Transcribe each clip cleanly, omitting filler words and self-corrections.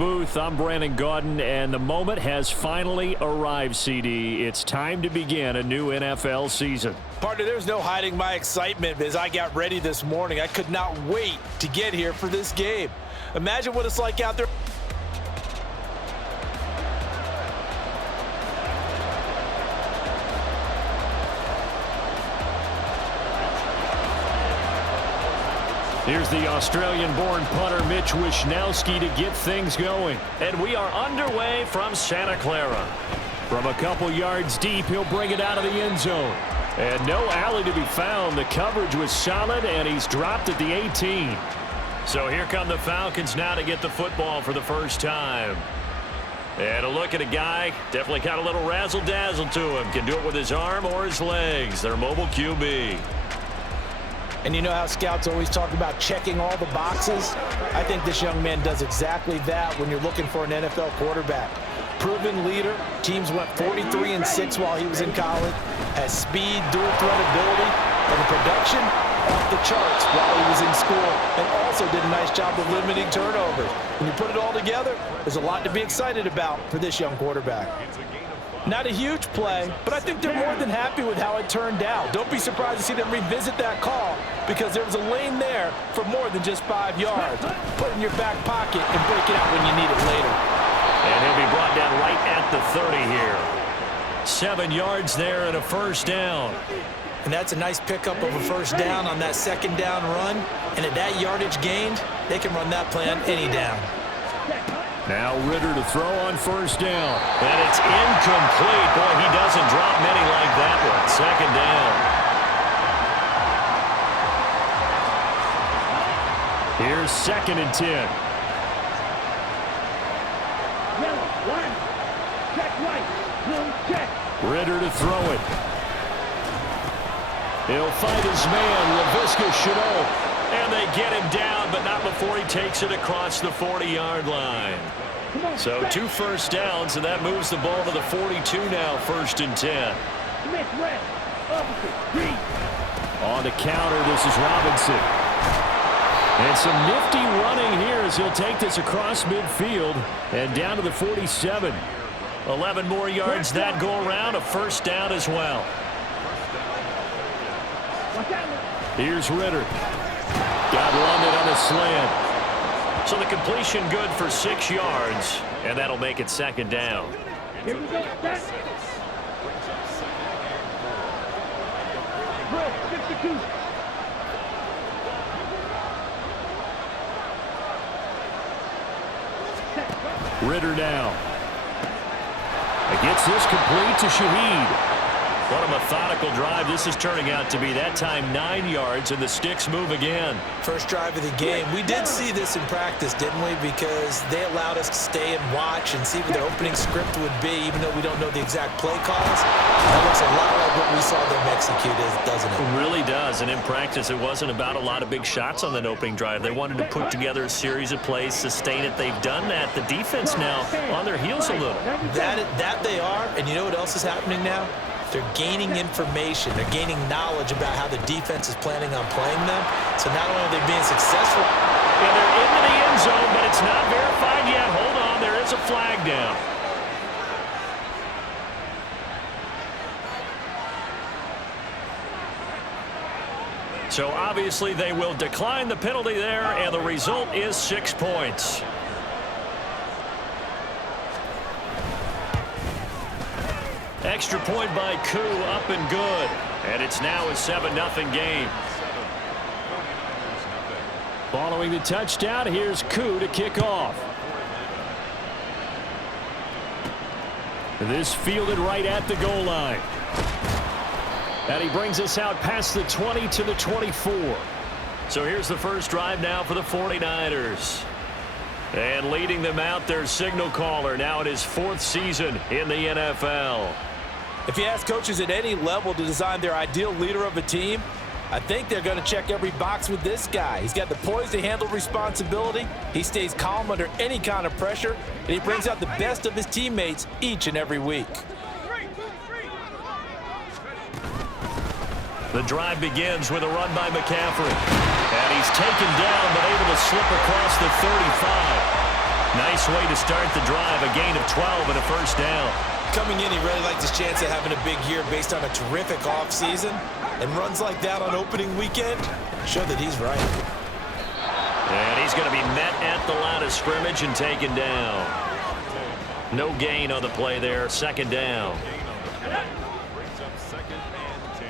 booth. I'm Brandon Gaudin, and the moment has finally arrived, CD. It's time to begin a new NFL season. Partner, there's no hiding my excitement as I got ready this morning. I could not wait to get here for this game. Imagine what it's like out there. Here's the Australian-born punter Mitch Wishnowsky to get things going. And we are underway from Santa Clara. From a couple yards deep, he'll bring it out of the end zone. And no alley to be found. The coverage was solid, and he's dropped at the 18. So here come the Falcons now to get the football for the first time. And a look at a guy, definitely got a little razzle-dazzle to him. Can do it with his arm or his legs. Their mobile QB. And you know how scouts always talk about checking all the boxes? I think this young man does exactly that when you're looking for an NFL quarterback. Proven leader. Teams went 43-6 while he was in college. Has speed, dual threat ability, and the production off the charts while he was in school. And also did a nice job of limiting turnovers. When you put it all together, there's a lot to be excited about for this young quarterback. Not a huge play, but I think they're more than happy with how it turned out. Don't be surprised to see them revisit that call because there was a lane there for more than just 5 yards. Put it in your back pocket and break it out when you need it later. And he'll be brought down right at the 30 here. 7 yards there and a first down. And that's a nice pickup of a first down on that second down run. And at that yardage gained, they can run that play on any down. Now Ritter to throw on first down. And it's incomplete. Boy, he doesn't drop many like that one. Second down. Here's 2nd and 10. Ritter to throw it. He'll fight his man, Laviska Shenault. And they get him down, but not before he takes it across the 40-yard line. So 2 first downs, and that moves the ball to the 42 now, 1st and 10. On the counter, this is Robinson. And some nifty running here as he'll take this across midfield and down to the 47. 11 more yards that go around, a first down as well. Here's Ritter. Got London on a slant. So the completion good for 6 yards, and that'll make it 2nd down. Here we go. Ritter now. Gets this complete to Shaheed. What a methodical drive this is turning out to be. That time 9 yards, and the sticks move again. First drive of the game. We did see this in practice, didn't we? Because they allowed us to stay and watch and see what their opening script would be, even though we don't know the exact play calls. That looks a lot like what we saw them execute, doesn't it? It really does. And in practice, it wasn't about a lot of big shots on that opening drive. They wanted to put together a series of plays, sustain it. They've done that. The defense now on their heels a little. That they are. And you know what else is happening now? They're gaining information. They're gaining knowledge about how the defense is planning on playing them. So not only are they being successful. And they're into the end zone, but it's not verified yet. Hold on, there is a flag down. So obviously they will decline the penalty there, and the result is 6 points. Extra point by Koo, up and good. And it's now a 7-0 game. Following the touchdown, here's Koo to kick off. This fielded right at the goal line. And he brings us out past the 20 to the 24. So here's the first drive now for the 49ers. And leading them out, their signal caller, now in his 4th season in the NFL. If you ask coaches at any level to design their ideal leader of a team, I think they're going to check every box with this guy. He's got the poise to handle responsibility. He stays calm under any kind of pressure, and he brings out the best of his teammates each and every week. The drive begins with a run by McCaffrey. And he's taken down, but able to slip across the 35. Nice way to start the drive. A gain of 12 and a first down. Coming in, he really liked his chance of having a big year based on a terrific offseason. And runs like that on opening weekend show that he's right. And he's going to be met at the line of scrimmage and taken down. No gain on the play there. Second down. Brings up second and 10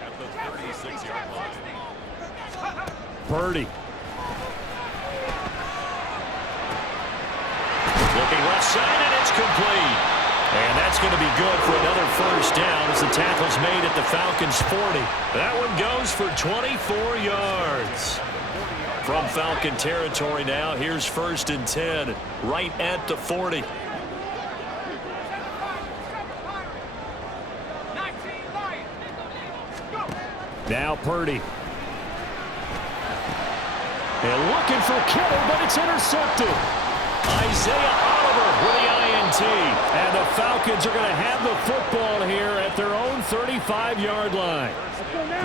at the 36-yard line. Purdy. Looking left side, and it's complete. And that's going to be good for another first down as the tackle's made at the Falcons' 40. That one goes for 24 yards. From Falcon territory now, here's first and 10, right at the 40. Now Purdy. And looking for Kittle, but it's intercepted. Isaiah Oliver with the INT. And the Falcons are going to have the football here at their own 35-yard line.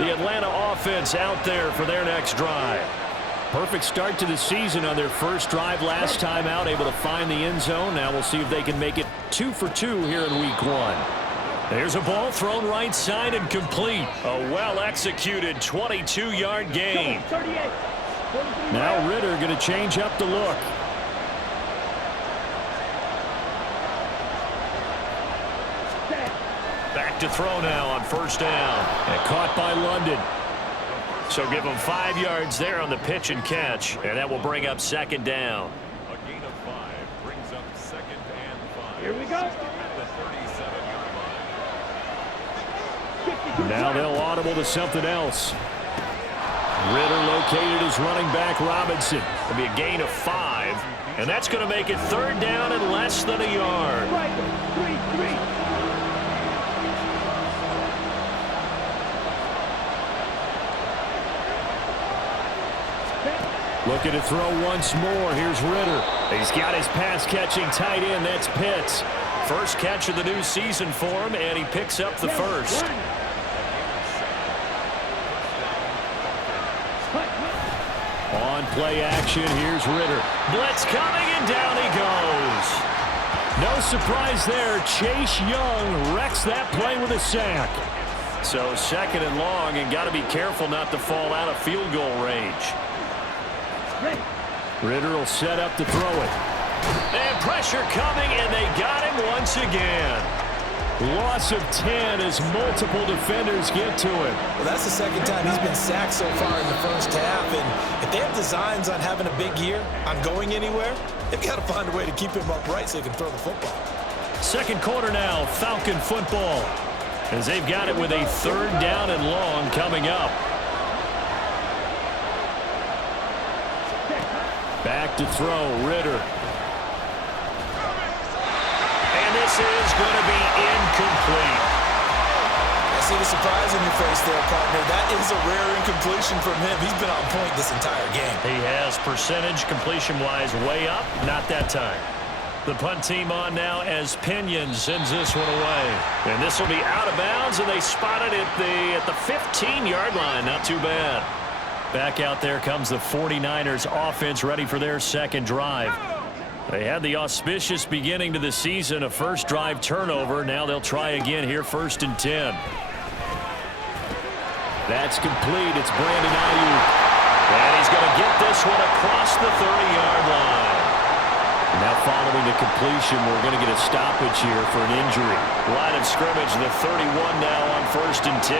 The Atlanta offense out there for their next drive. Perfect start to the season on their first drive last time out, able to find the end zone. Now we'll see if they can make it 2 for 2 here in week 1. There's a ball thrown right side and complete. A well-executed 22-yard gain. Now Ritter going to change up the look. Back to throw now on first down. And caught by London. So give him 5 yards there on the pitch and catch. And that will bring up second down. A gain of 5 brings up second and 5. Here we go. At the 37-yard line. Now they'll audible to something else. Ritter located as running back Robinson. It'll be a gain of 5. And that's going to make it third down and less than a yard. Three. Looking to throw once more. Here's Ritter. He's got his pass-catching tight end. That's Pitts. First catch of the new season for him, and he picks up the first. On play action, here's Ritter. Blitz coming, and down he goes. No surprise there. Chase Young wrecks that play with a sack. So second and long, and got to be careful not to fall out of field goal range. Ritter will set up to throw it. And pressure coming, and they got him once again. Loss of 10 as multiple defenders get to him. Well, that's the second time he's been sacked so far in the first half. And if they have designs on having a big year, on going anywhere, they've got to find a way to keep him upright so they can throw the football. Second quarter now, Falcon football. As they've got it with a third down and long coming up. Back to throw, Ritter. And this is going to be incomplete. I see the surprise on your face there, partner. That is a rare incompletion from him. He's been on point this entire game. He has percentage completion-wise way up. Not that time. The punt team on now as Pinion sends this one away. And this will be out of bounds, and they spot it at the 15-yard line. Not too bad. Back out there comes the 49ers offense ready for their second drive. They had the auspicious beginning to the season, a first drive turnover. Now they'll try again here, first and 10. That's complete. It's Brandon Ayuk. And he's going to get this one across the 30-yard line. Now following the completion, we're going to get a stoppage here for an injury. Line of scrimmage, the 31 now on first and 10.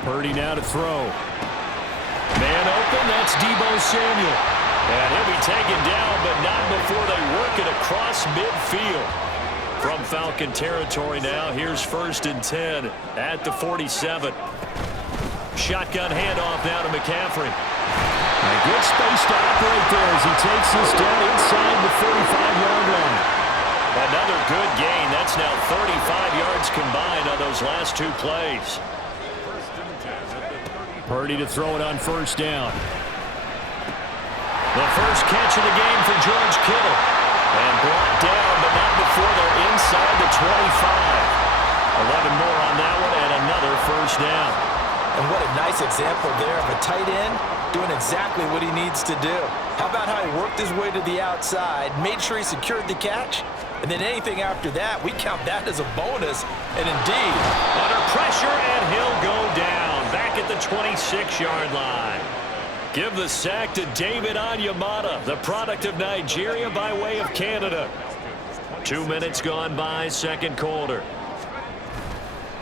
Purdy now to throw. Man open, that's Deebo Samuel. And he'll be taken down, but not before they work it across midfield. From Falcon territory now, here's first and 10 at the 47. Shotgun handoff now to McCaffrey. A good space to operate there as he takes this down inside the 35-yard line. Another good gain. That's now 35 yards combined on those last two plays. Purdy to throw it on first down. The first catch of the game for George Kittle. And brought down, but not before they're inside the 25. 11 more on that one, and another first down. And what a nice example there of a tight end doing exactly what he needs to do. How about how he worked his way to the outside, made sure he secured the catch, and then anything after that, we count that as a bonus. And indeed, under pressure, and he'll go down back at the 26-yard line. Give the sack to David Onyemata, the product of Nigeria by way of Canada. 2 minutes gone by, second quarter.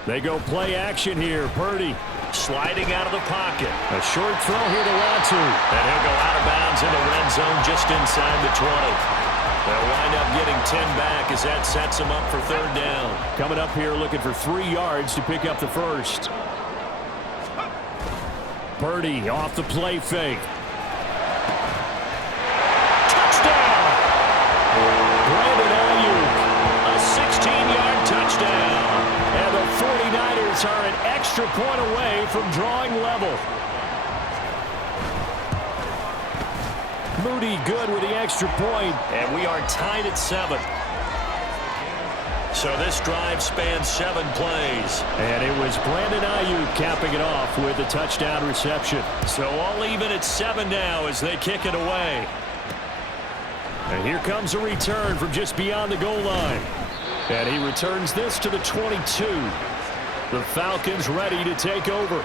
They go play action here. Purdy sliding out of the pocket. A short throw here to Latu. And he'll go out of bounds in the red zone just inside the 20. They'll wind up getting 10 back as that sets them up for third down. Coming up here looking for 3 yards to pick up the first. Purdy off the play fake. Touchdown! Brandon Ayuk, a 16-yard touchdown. And the 49ers are an extra point away from drawing level. Moody good with the extra point, and we are tied at 7. So this drive spans 7 plays. And it was Brandon Ayuk capping it off with a touchdown reception. So all even at 7 now as they kick it away. And here comes a return from just beyond the goal line. And he returns this to the 22. The Falcons ready to take over.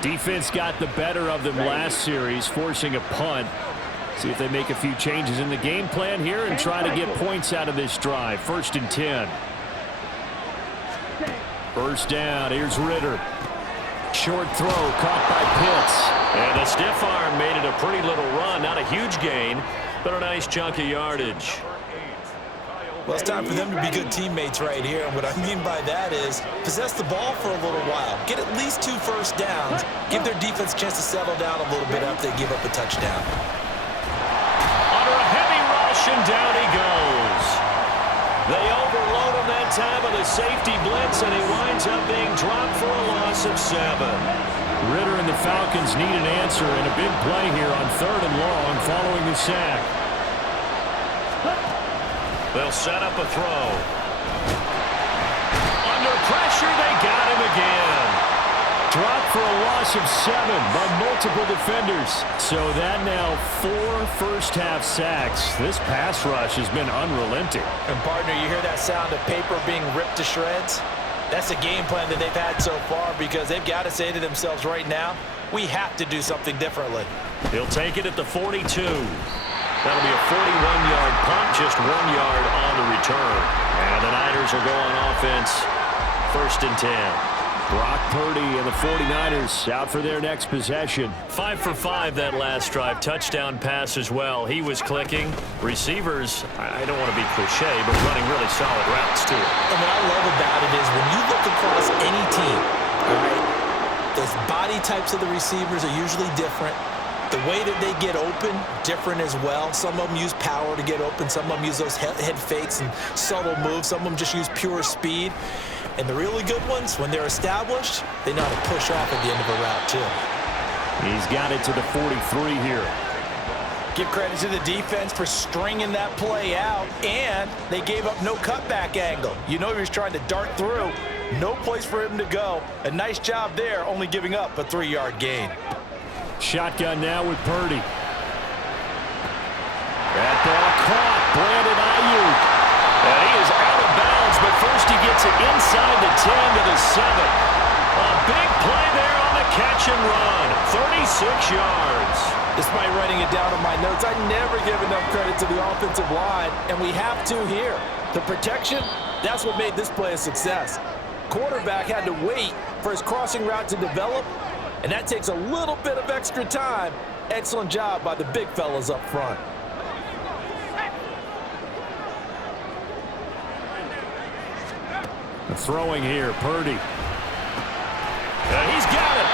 Defense got the better of them last series, forcing a punt. See if they make a few changes in the game plan here and try to get points out of this drive. 1st and 10. First down. Here's Ritter. Short throw caught by Pitts. And the stiff arm made it a pretty little run. Not a huge gain, but a nice chunk of yardage. well, it's time for them to be good teammates right here. And what I mean by that is possess the ball for a little while. Get at least 2 first downs. Give their defense a chance to settle down a little bit after they give up a touchdown. Under a heavy rush, and down he goes. They overload him that time with a safety blitz, and he winds up being dropped for a loss of 7. Ritter and the Falcons need an answer and a big play here on 3rd and long following the sack. They'll set up a throw. Under pressure, they got him again. Dropped for a loss of 7 by multiple defenders. So that now 4 first-half sacks. This pass rush has been unrelenting. And, partner, you hear that sound of paper being ripped to shreds? That's a game plan that they've had so far because they've got to say to themselves right now, we have to do something differently. He'll take it at the 42. That'll be a 41-yard punt, just 1 yard on the return. And the Niners will go on offense, 1st and 10. Brock Purdy and the 49ers out for their next possession. 5 for 5 that last drive. Touchdown pass as well. He was clicking. Receivers, I don't want to be cliche, but running really solid routes too. And what I love about it is when you look across any team, all right, those body types of the receivers are usually different. The way that they get open, different as well. Some of them use power to get open. Some of them use those head fakes and subtle moves. Some of them just use pure speed. And the really good ones, when they're established, they know how to push off at the end of a route, too. He's got it to the 43 here. Give credit to the defense for stringing that play out, and they gave up no cutback angle. You know he was trying to dart through. No place for him to go. A nice job there, only giving up a 3-yard gain. Shotgun now with Purdy. That ball caught. Brandon Ayuk. And he is out of bounds, but first he gets it inside the 10 to the 7. A big play there on the catch and run. 36 yards. Despite writing it down in my notes, I never give enough credit to the offensive line, and we have to here. The protection, that's what made this play a success. Quarterback had to wait for his crossing route to develop, and that takes a little bit of extra time. Excellent job by the big fellas up front. Throwing here, Purdy. And he's got it.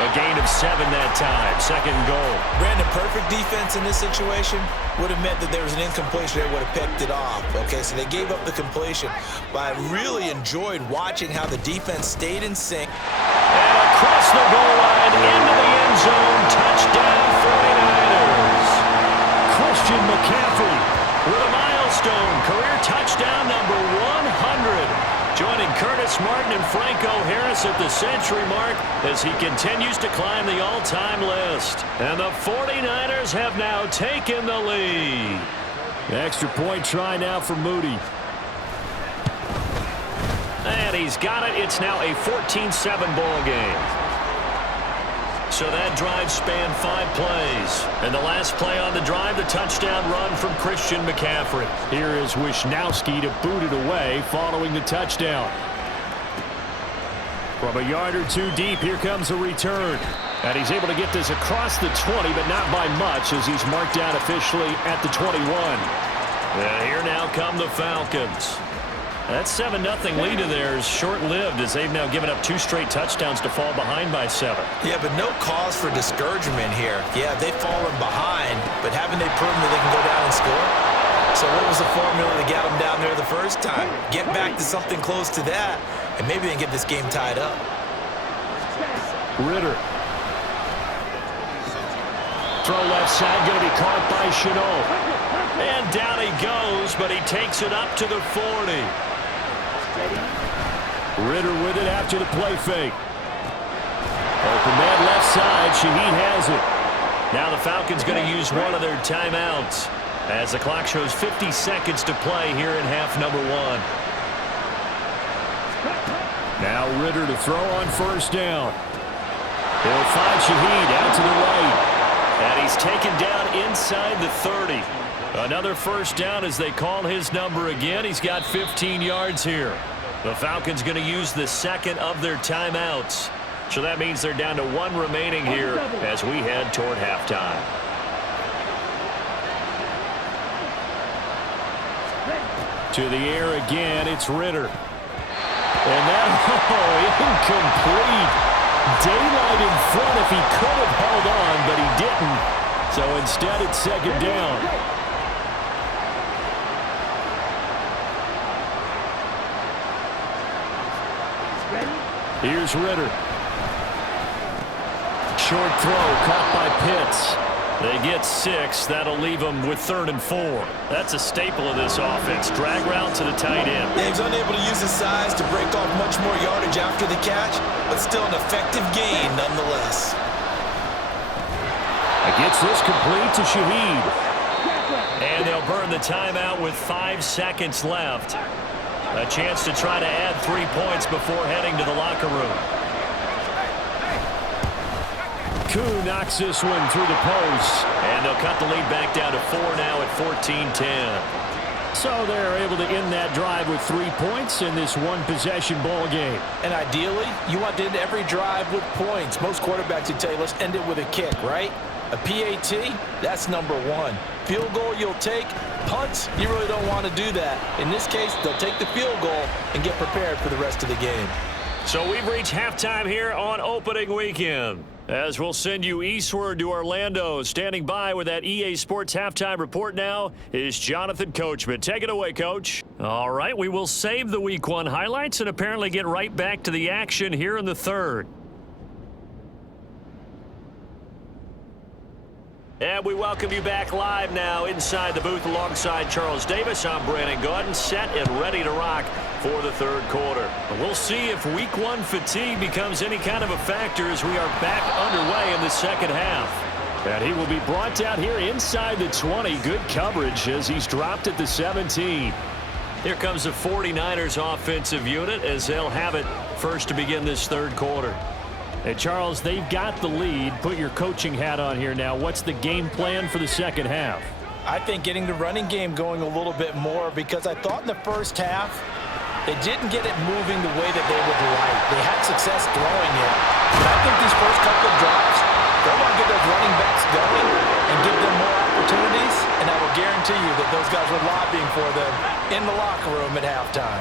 A gain of 7 that time. 2nd and goal. Brandon, perfect defense in this situation would have meant that there was an incompletion. They would have picked it off. Okay, so they gave up the completion. But I really enjoyed watching how the defense stayed in sync. And across the goal line, into the end zone. Touchdown, 49ers. Christian McCaffrey with a milestone. Career touchdown number 100. Joining Curtis Curtis Martin and Franco Harris at the century mark as he continues to climb the all-time list. And the 49ers have now taken the lead. Extra point try now for Moody. And he's got it. It's now a 14-7 ball game. So that drive spanned 5 plays. And the last play on the drive, the touchdown run from Christian McCaffrey. Here is Wisnowski to boot it away following the touchdown. From a yard or two deep, here comes a return. And he's able to get this across the 20, but not by much as he's marked down officially at the 21. And here now come the Falcons. That 7-0 lead of theirs short-lived as they've now given up 2 straight touchdowns to fall behind by 7. Yeah, but no cause for discouragement here. Yeah, they've fallen behind, but haven't they proven that they can go down and score? So what was the formula that got them down there the first time? Get back to something close to that, and maybe they can get this game tied up. Ritter. Throw left side, going to be caught by Chenault. And down he goes, but he takes it up to the 40. Ritter with it after the play fake. Open man left side. Shaheed has it. Now the Falcons going to use one of their timeouts as the clock shows 50 seconds to play here in half number 1. Now Ritter to throw on first down. He'll find Shaheed out to the right. And he's taken down inside the 30. Another first down as they call his number again. He's got 15 yards here. The Falcons going to use the second of their timeouts. So that means they're down to 1 remaining here as we head toward halftime. To the air again, it's Ritter. And that, incomplete. Daylight in front if he could have held on, but he didn't. So instead, it's second down. Here's Ritter. Short throw caught by Pitts. They get 6. That'll leave them with 3rd and 4. That's a staple of this offense. Drag route to the tight end. Yeah, he's unable to use his size to break off much more yardage after the catch, but still an effective gain nonetheless. Gets this complete to Shaheed. And they'll burn the timeout with 5 seconds left. A chance to try to add 3 points before heading to the locker room. Koo knocks this one through the post. And they'll cut the lead back down to 4 now at 14-10. So they're able to end that drive with 3 points in this one-possession ball game. And ideally, you want to end every drive with points. Most quarterbacks would tell you, let's end it with a kick, right? A PAT, that's number 1. Field goal you'll take. Punts, you really don't want to do that. In this case, they'll take the field goal and get prepared for the rest of the game. So we've reached halftime here on opening weekend. As we'll send you eastward to Orlando. Standing by with that EA Sports halftime report now is Jonathan Coachman. Take it away, Coach. All right, we will save the Week 1 highlights and apparently get right back to the action here in the 3rd. And we welcome you back live now inside the booth alongside Charles Davis. I'm Brandon Gaudin, set and ready to rock for the 3rd quarter. We'll see if Week 1 fatigue becomes any kind of a factor as we are back underway in the 2nd half. And he will be brought down here inside the 20. Good coverage as he's dropped at the 17. Here comes the 49ers offensive unit as they'll have it first to begin this 3rd quarter. And Charles, they've got the lead. Put your coaching hat on here now. What's the game plan for the 2nd half? I think getting the running game going a little bit more because I thought in the first half they didn't get it moving the way that they would like. They had success throwing it. But I think these first couple of drives, they want to get those running backs going and give them more opportunities. And I will guarantee you that those guys were lobbying for them in the locker room at halftime.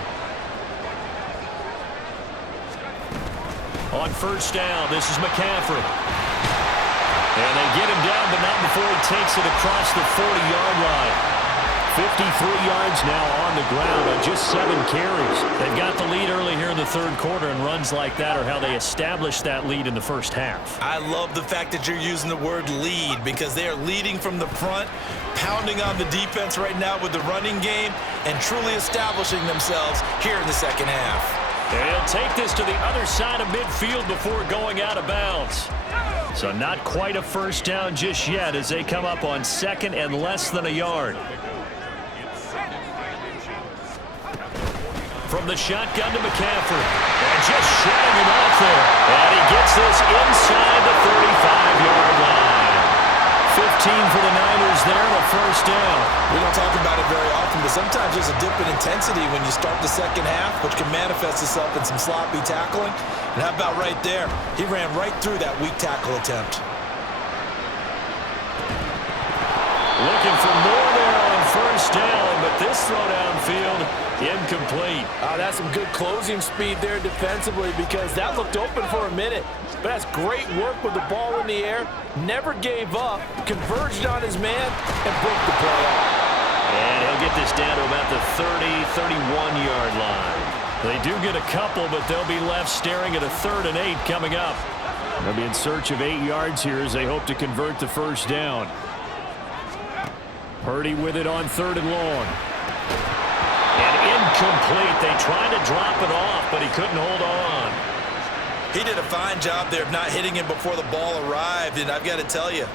On first down, this is McCaffrey. And they get him down, but not before he takes it across the 40-yard line. 53 yards now on the ground on just 7 carries. They've got the lead early here in the 3rd quarter, and runs like that are how they established that lead in the first half. I love the fact that you're using the word lead because they are leading from the front, pounding on the defense right now with the running game, and truly establishing themselves here in the 2nd half. And he'll take this to the other side of midfield before going out of bounds. So not quite a first down just yet as they come up on second and less than a yard. From the shotgun to McCaffrey. And just shutting him off there. And he gets this inside the 35-yard line. 15 for the Niners there, and a first down. We don't talk about it very often, but sometimes there's a dip in intensity when you start the second half, which can manifest itself in some sloppy tackling. And how about right there? He ran right through that weak tackle attempt. Looking for more there on first down, but this throw downfield, incomplete. That's some good closing speed there defensively because that looked open for a minute. But that's great work with the ball in the air. Never gave up, converged on his man, and broke the play up. And he'll get this down to about the 30, 31-yard line. They do get a couple, but they'll be left staring at a 3rd and 8 coming up. They'll be in search of 8 yards here as they hope to convert the first down. Purdy with it on 3rd and long. And incomplete. They tried to drop it off, but he couldn't hold on. He did a fine job there of not hitting him before the ball arrived, and I've got to tell you,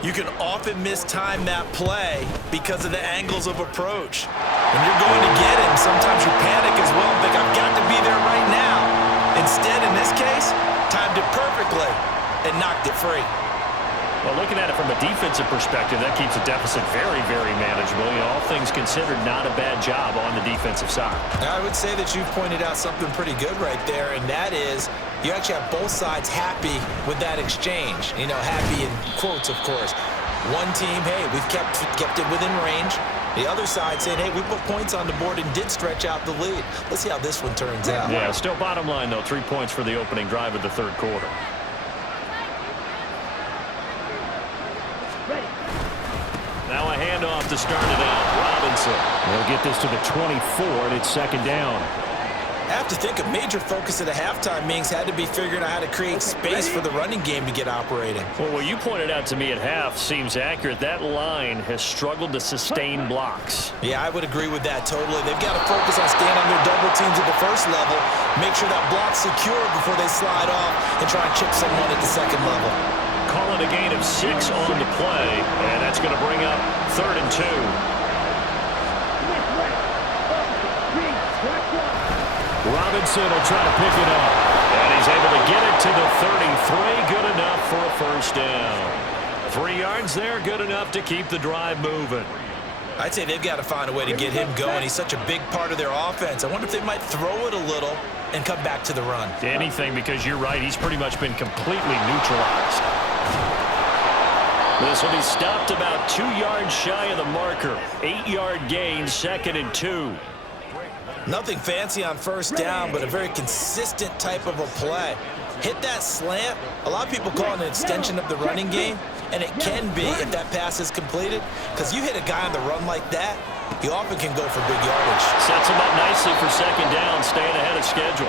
you can often mistime that play because of the angles of approach. When you're going to get him, sometimes you panic as well and think, I've got to be there right now. Instead, in this case, timed it perfectly and knocked it free. Well, looking at it from a defensive perspective, that keeps the deficit very, very manageable. You know, all things considered, not a bad job on the defensive side. I would say that you've pointed out something pretty good right there, and that is you actually have both sides happy with that exchange. You know, happy in quotes, of course. One team, hey, we've kept it within range. The other side saying, hey, we put points on the board and did stretch out the lead. Let's see how this one turns out. Yeah, still bottom line, though, 3 points for the opening drive of the 3rd quarter. Now a handoff to start it out. Robinson. They'll get this to the 24, and it's 2nd down. I have to think a major focus at the halftime meetings had to be figuring out how to create space for the running game to get operating. Well, what you pointed out to me at half seems accurate. That line has struggled to sustain blocks. Yeah, I would agree with that totally. They've got to focus on staying on their double teams at the first level, make sure that block's secure before they slide off and try and chip someone at the second level. Calling a gain of 6 on the play, and that's going to bring up 3rd and 2. Robinson will try to pick it up. And he's able to get it to the 33. Good enough for a first down. 3 yards there, good enough to keep the drive moving. I'd say they've got to find a way to get him going. He's such a big part of their offense. I wonder if they might throw it a little and come back to the run. Anything, because you're right, he's pretty much been completely neutralized. This will be stopped about 2 yards shy of the marker. 8-yard gain, 2nd and 2. Nothing fancy on first down, but a very consistent type of a play. Hit that slant. A lot of people call it an extension of the running game, and it can be if that pass is completed, because you hit a guy on the run like that, he often can go for big yardage. Sets him up nicely for 2nd down, staying ahead of schedule.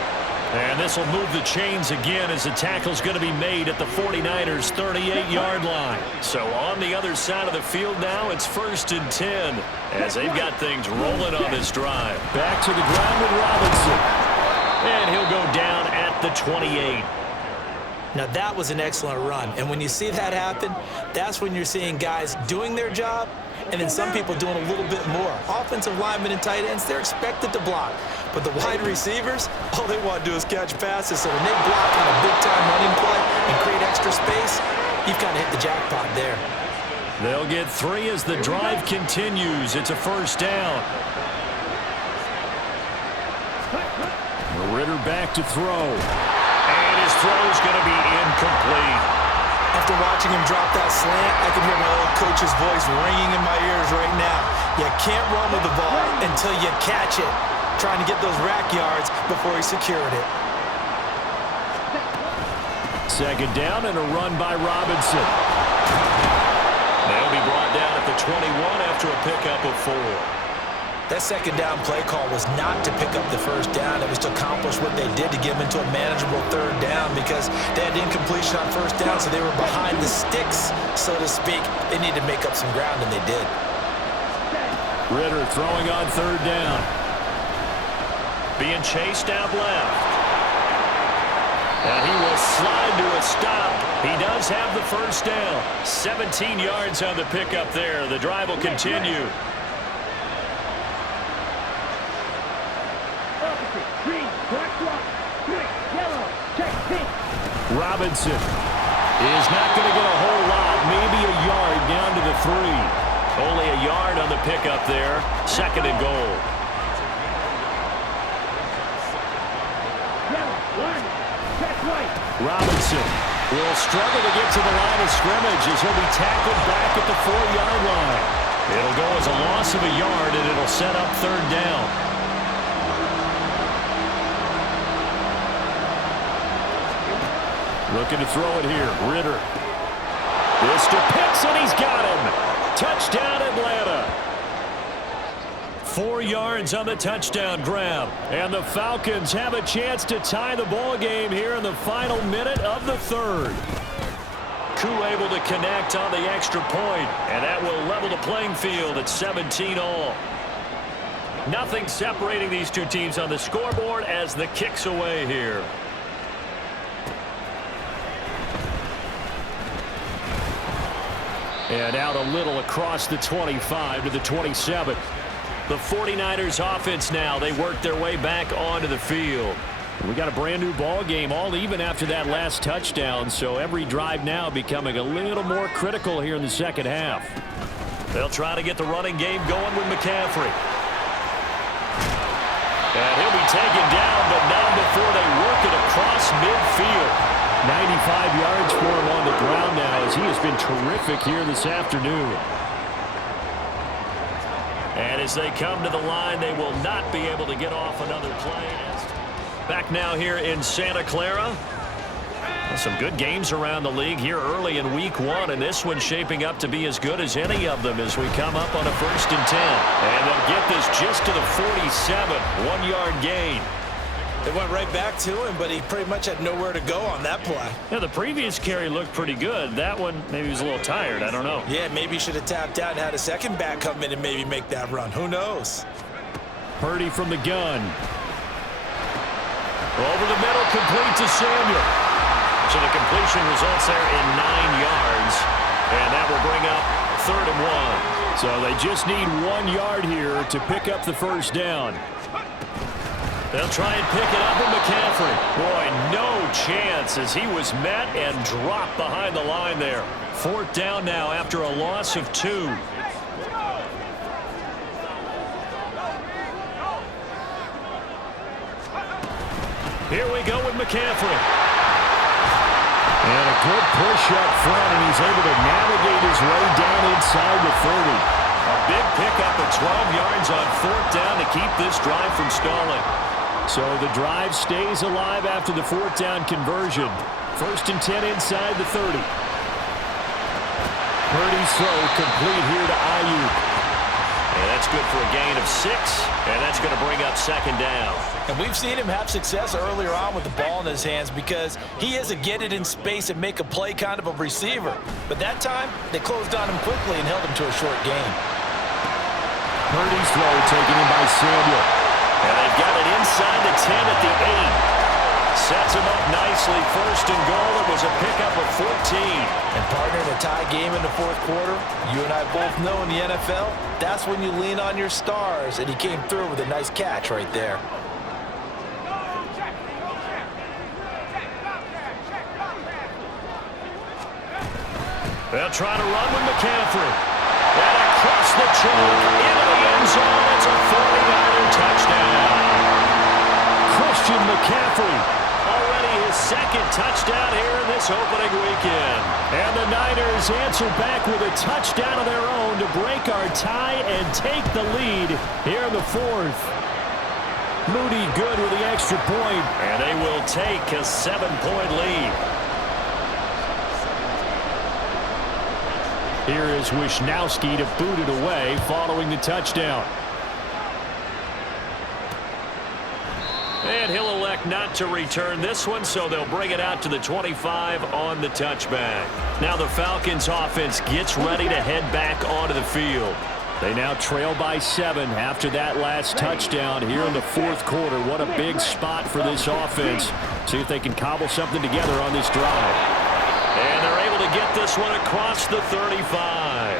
And this will move the chains again as the tackle's going to be made at the 49ers' 38-yard line. So on the other side of the field now, it's 1st and 10 as they've got things rolling on this drive. Back to the ground with Robinson. And he'll go down at the 28. Now that was an excellent run. And when you see that happen, that's when you're seeing guys doing their job and then some people doing a little bit more. Offensive linemen and tight ends, they're expected to block. But the wide receivers, all they want to do is catch passes. So when they block on a big-time running play and create extra space, you've kind of hit the jackpot there. They'll get 3 as the drive continues. It's a first down. Ritter back to throw. And his throw's going to be incomplete. After watching him drop that slant, I can hear my old coach's voice ringing in my ears right now. You can't run with the ball until you catch it. Trying to get those rack yards before he secured it. 2nd down and a run by Robinson. They'll be brought down at the 21 after a pickup of 4. That 2nd down play call was not to pick up the first down. It was to accomplish what they did to get them into a manageable 3rd down because they had incompletion on first down, so they were behind the sticks, so to speak. They needed to make up some ground, and they did. Ritter throwing on 3rd down. being chased out left. And he will slide to a stop. He does have the first down. 17 yards on the pickup there. The drive will continue. Robinson is not going to get a whole lot. Maybe a yard down to the 3. Only a yard on the pickup there. 2nd and goal. Robinson will struggle to get to the line of scrimmage as he'll be tackled back at the 4-yard line. It'll go as a loss of a yard, and it'll set up 3rd down. Looking to throw it here. Ritter. This to Pitts, and he's got him. Touchdown, Atlanta. 4 yards on the touchdown grab. And the Falcons have a chance to tie the ball game here in the final minute of the 3rd. Koo able to connect on the extra point, and that will level the playing field at 17-all. Nothing separating these two teams on the scoreboard as the kick's away here. And out a little across the 25 to the 27. The 49ers offense now. They work their way back onto the field. We got a brand new ball game, all even after that last touchdown. So every drive now becoming a little more critical here in the second half. They'll try to get the running game going with McCaffrey. And he'll be taken down, but not before they work it across midfield. 95 yards for him on the ground now as he has been terrific here this afternoon. And as they come to the line, they will not be able to get off another play. Back now here in Santa Clara. Some good games around the league here early in week 1, and this one's shaping up to be as good as any of them as we come up on a 1st and 10. And they'll get this just to the 47, 1-yard gain. They went right back to him, but he pretty much had nowhere to go on that play. Yeah, the previous carry looked pretty good. That one, maybe he was a little tired. I don't know. Yeah, maybe he should have tapped out and had a second back come in and maybe make that run. Who knows? Purdy from the gun. Over the middle, complete to Samuel. So the completion results there in 9 yards. And that will bring up 3rd and 1. So they just need 1 yard here to pick up the first down. They'll try and pick it up with McCaffrey. Boy, no chance as he was met and dropped behind the line there. 4th down now after a loss of 2. Here we go with McCaffrey. And a good push up front, and he's able to navigate his way down inside the 30. A big pickup of 12 yards on 4th down to keep this drive from stalling. So the drive stays alive after the 4th down conversion. 1st and 10 inside the 30. Purdy's throw complete here to Ayuk. And that's good for a gain of 6, and that's going to bring up 2nd down. And we've seen him have success earlier on with the ball in his hands because he is a get it in space and make a play kind of a receiver. But that time, they closed on him quickly and held him to a short gain. Purdy's throw taken in by Samuel. And they've got it inside the 10 at the 8. Sets him up nicely. 1st and goal. It was a pickup of 14. And partner, in a tie game in the 4th quarter, you and I both know in the NFL, that's when you lean on your stars. And he came through with a nice catch right there. They'll try to run with McCaffrey. And across the chalk into the end zone. It's a 49er touchdown. Christian McCaffrey. Already his 2nd touchdown here in this opening weekend. And the Niners answer back with a touchdown of their own to break our tie and take the lead here in the 4th. Moody good with the extra point. And they will take a 7-point lead. Here is Wisnowski to boot it away following the touchdown. And he'll elect not to return this one, so they'll bring it out to the 25 on the touchback. Now the Falcons offense gets ready to head back onto the field. They now trail by 7 after that last touchdown here in the fourth quarter. What a big spot for this offense. See if they can cobble something together on this drive. And they're able to get this one across the 35.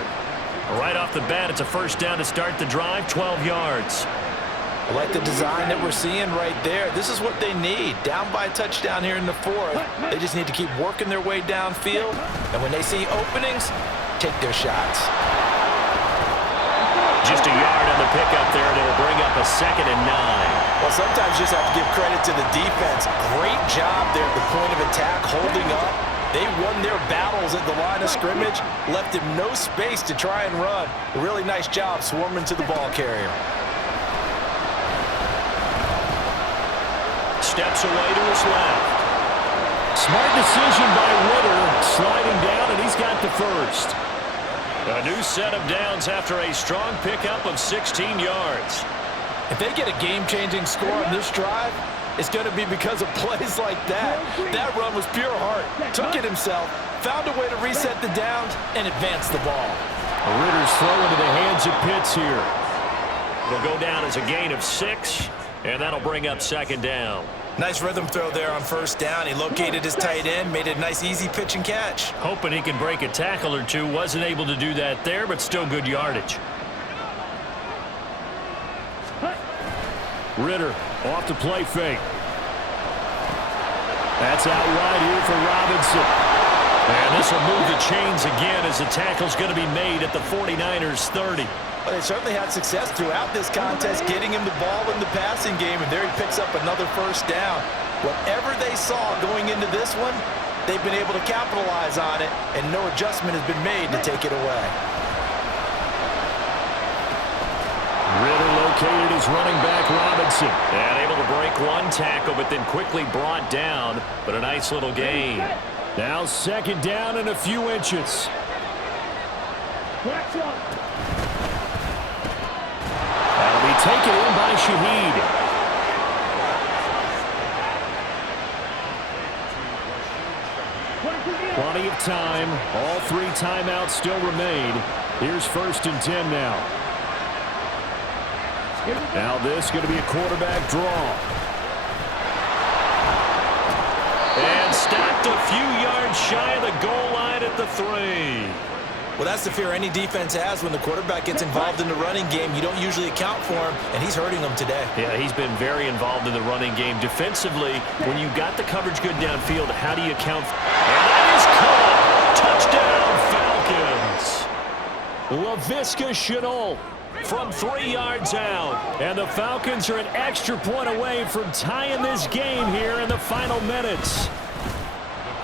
Right off the bat, it's a first down to start the drive, 12 yards. I like the design that we're seeing right there. This is what they need. Down by a touchdown here in the fourth. They just need to keep working their way downfield. And when they see openings, take their shots. Just a yard on the pickup there, and it'll bring up a 2nd and 9. Well, sometimes you just have to give credit to the defense. Great job there at the point of attack, holding up. They won their battles at the line of scrimmage, left him no space to try and run. A really nice job swarming to the ball carrier. Steps away to his left. Smart decision by Ritter, sliding down, and he's got the first. A new set of downs after a strong pickup of 16 yards. If they get a game-changing score on this drive, it's going to be because of plays like that. That run was pure heart. Took it himself, found a way to reset the downs, and advance the ball. Ritter's throw into the hands of Pitts here. It'll go down as a gain of 6, and that'll bring up 2nd down. Nice rhythm throw there on first down. He located his tight end, made it a nice, easy pitch and catch. Hoping he can break a tackle or two. Wasn't able to do that there, but still good yardage. Ritter off the play fake. That's out wide here for Robinson. And this will move the chains again as the tackle's going to be made at the 49ers 30. Well, they certainly had success throughout this contest, getting him the ball in the passing game, and there he picks up another first down. Whatever they saw going into this one, they've been able to capitalize on it, and no adjustment has been made to take it away. Ritter located his running back Robinson. And able to break one tackle, but then quickly brought down. But a nice little gain. Now 2nd down and a few inches. That'll be taken in by Shaheed. Plenty of time. All 3 timeouts still remain. Here's 1st and 10 now. Now this is going to be a quarterback draw. And stopped a few yards shy of the goal line at the 3. Well, that's the fear any defense has when the quarterback gets involved in the running game. You don't usually account for him, and he's hurting them today. Yeah, he's been very involved in the running game. Defensively, when you got the coverage good downfield, how do you account for... And that is caught! Touchdown, Falcons! Laviska Shenault from 3 yards out. And the Falcons are an extra point away from tying this game here in the final minutes.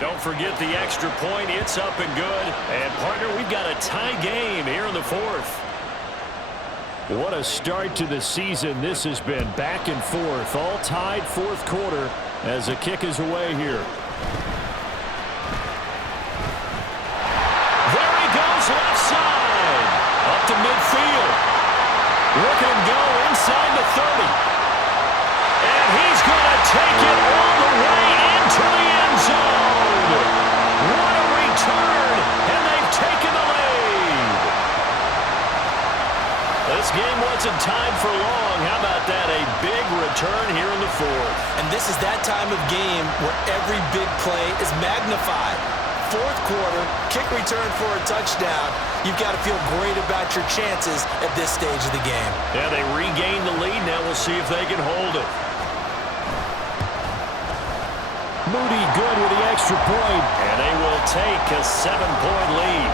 Don't forget the extra point. It's up and good. And, partner, we've got a tie game here in the 4th. What a start to the season this has been. Back and forth. All tied 4th quarter as the kick is away here. There he goes left side. Up to midfield. Look at him go inside the 30. And he's going to take it all the way into the end zone. What a return, and they've taken the lead. This game wasn't tied for long. How about that? A big return here in the 4th. And this is that time of game where every big play is magnified. 4th quarter, kick return for a touchdown. You've got to feel great about your chances at this stage of the game. Yeah, they regained the lead. Now we'll see if they can hold it. Moody good with the extra point. And they will take a 7-point lead.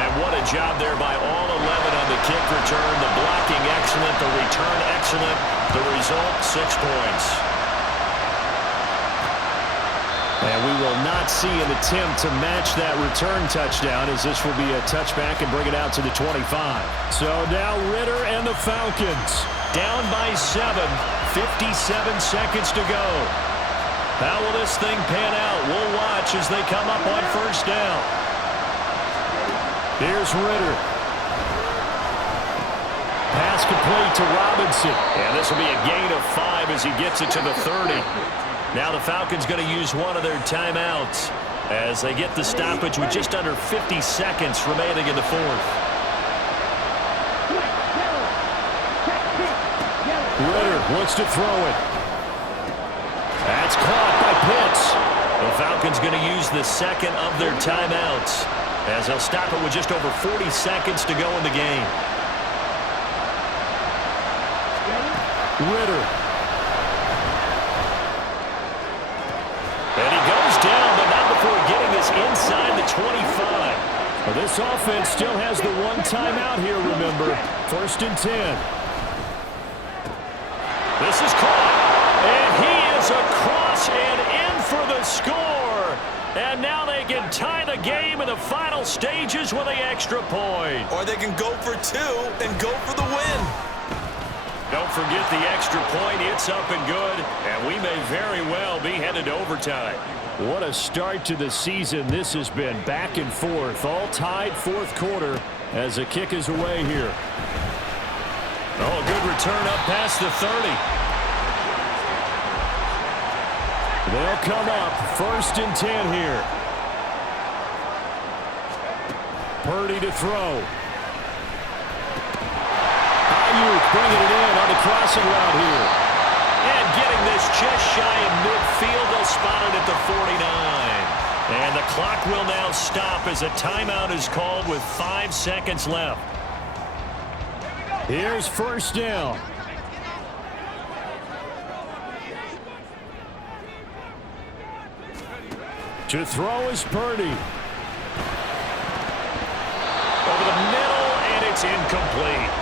And what a job there by all 11 on the kick return. The blocking excellent, the return excellent. The result, 6 points. And we will not see an attempt to match that return touchdown, as this will be a touchback and bring it out to the 25. So now Ritter and the Falcons down by 7, 57 seconds to go. How will this thing pan out? We'll watch as they come up on first down. Here's Ritter. Pass complete to Robinson. And this will be a gain of 5 as he gets it to the 30. Now the Falcons going to use one of their timeouts as they get the stoppage with just under 50 seconds remaining in the 4th. Ritter wants to throw it. That's caught by Pitts. The Falcons going to use the second of their timeouts, as they'll stop it with just over 40 seconds to go in the game. Ritter. And he goes down, but not before getting this inside the 25. Well, this offense still has the one timeout here, remember. 1st and 10. This is caught. And he is across and in for the score. And now they can tie the game in the final stages with the extra point. Or they can go for 2 and go for the win. Don't forget the extra point. It's up and good. And we may very well be headed to overtime. What a start to the season this has been. Back and forth. All tied 4th quarter as the kick is away here. Oh, good return up past the 30. They'll come up 1st and 10 here. Purdy to throw. Ayuk bringing it in on the crossing route here. And getting this just shy of midfield. They'll spot it at the 49. And the clock will now stop as a timeout is called with 5 seconds left. Here's 1st down. To throw is Purdy. Over the middle, and it's incomplete.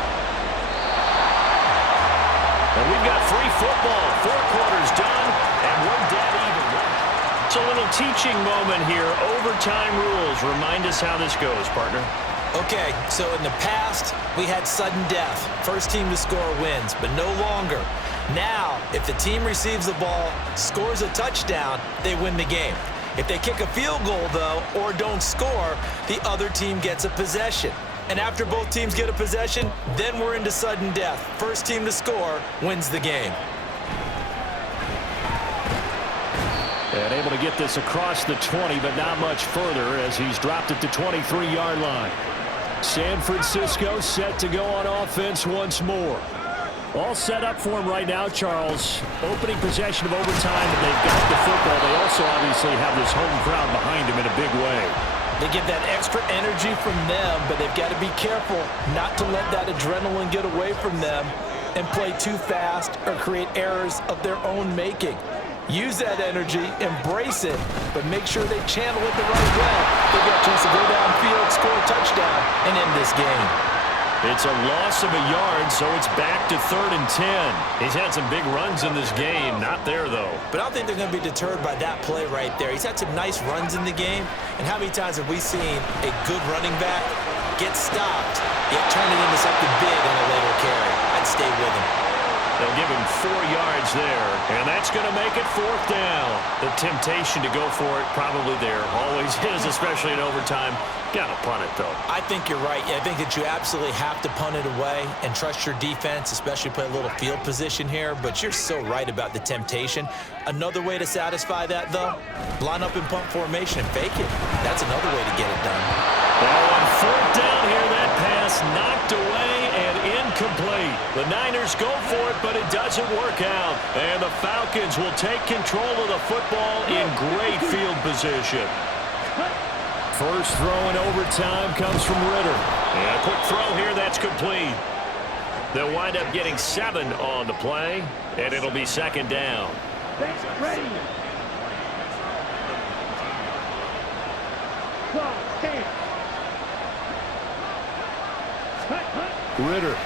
And we've got free football. 4 quarters done, and we're dead even. It's a little teaching moment here. Overtime rules. Remind us how this goes, partner. Okay, so in the past, we had sudden death. First team to score wins, but no longer. Now, if the team receives the ball, scores a touchdown, they win the game. If they kick a field goal, though, or don't score, the other team gets a possession. And after both teams get a possession, then we're into sudden death. First team to score wins the game. And able to get this across the 20, but not much further as he's dropped it to 23-yard line. San Francisco set to go on offense once more. All set up for him right now, Charles. Opening possession of overtime, and they've got the football. They also obviously have this home crowd behind him in a big way. They get that extra energy from them, but they've got to be careful not to let that adrenaline get away from them and play too fast or create errors of their own making. Use that energy, embrace it, but make sure they channel it the right way. They've got a chance to go downfield, score a touchdown, and end this game. It's a loss of a yard, so it's back to 3rd and 10. He's had some big runs in this game. Not there, though. But I don't think they're going to be deterred by that play right there. He's had some nice runs in the game. And how many times have we seen a good running back get stopped, yet turn it into something big on a later carry? I'd stay with him. They'll give him 4 yards there, and that's going to make it 4th down. The temptation to go for it probably there. Always is, especially in overtime. Got to punt it, though. I think you're right. I think that you absolutely have to punt it away and trust your defense, especially play a little field position here, but you're so right about the temptation. Another way to satisfy that, though, line up in punt formation and fake it. That's another way to get it done. Well, on 4th down here, that pass knocked away and incomplete. The Niners go for it, but it doesn't work out. And the Falcons will take control of the football in great field position. First throw in overtime comes from Ritter. And a quick throw here, that's complete. They'll wind up getting 7 on the play, and it'll be 2nd down. Ready. Ritter.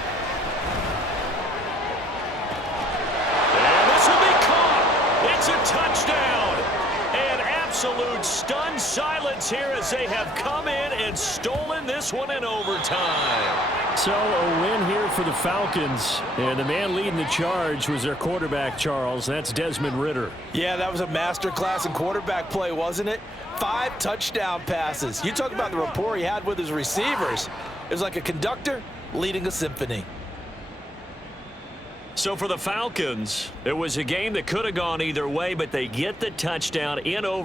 And this will be caught. It's a touchdown. And absolute stunned silence here as they have come in and stolen this one in overtime. So a win here for the Falcons. And the man leading the charge was their quarterback, Charles. That's Desmond Ritter. Yeah, that was a masterclass in quarterback play, wasn't it? 5 touchdown passes. You talk about the rapport he had with his receivers. It was like a conductor leading a symphony. So for the Falcons, it was a game that could have gone either way, but they get the touchdown in overtime.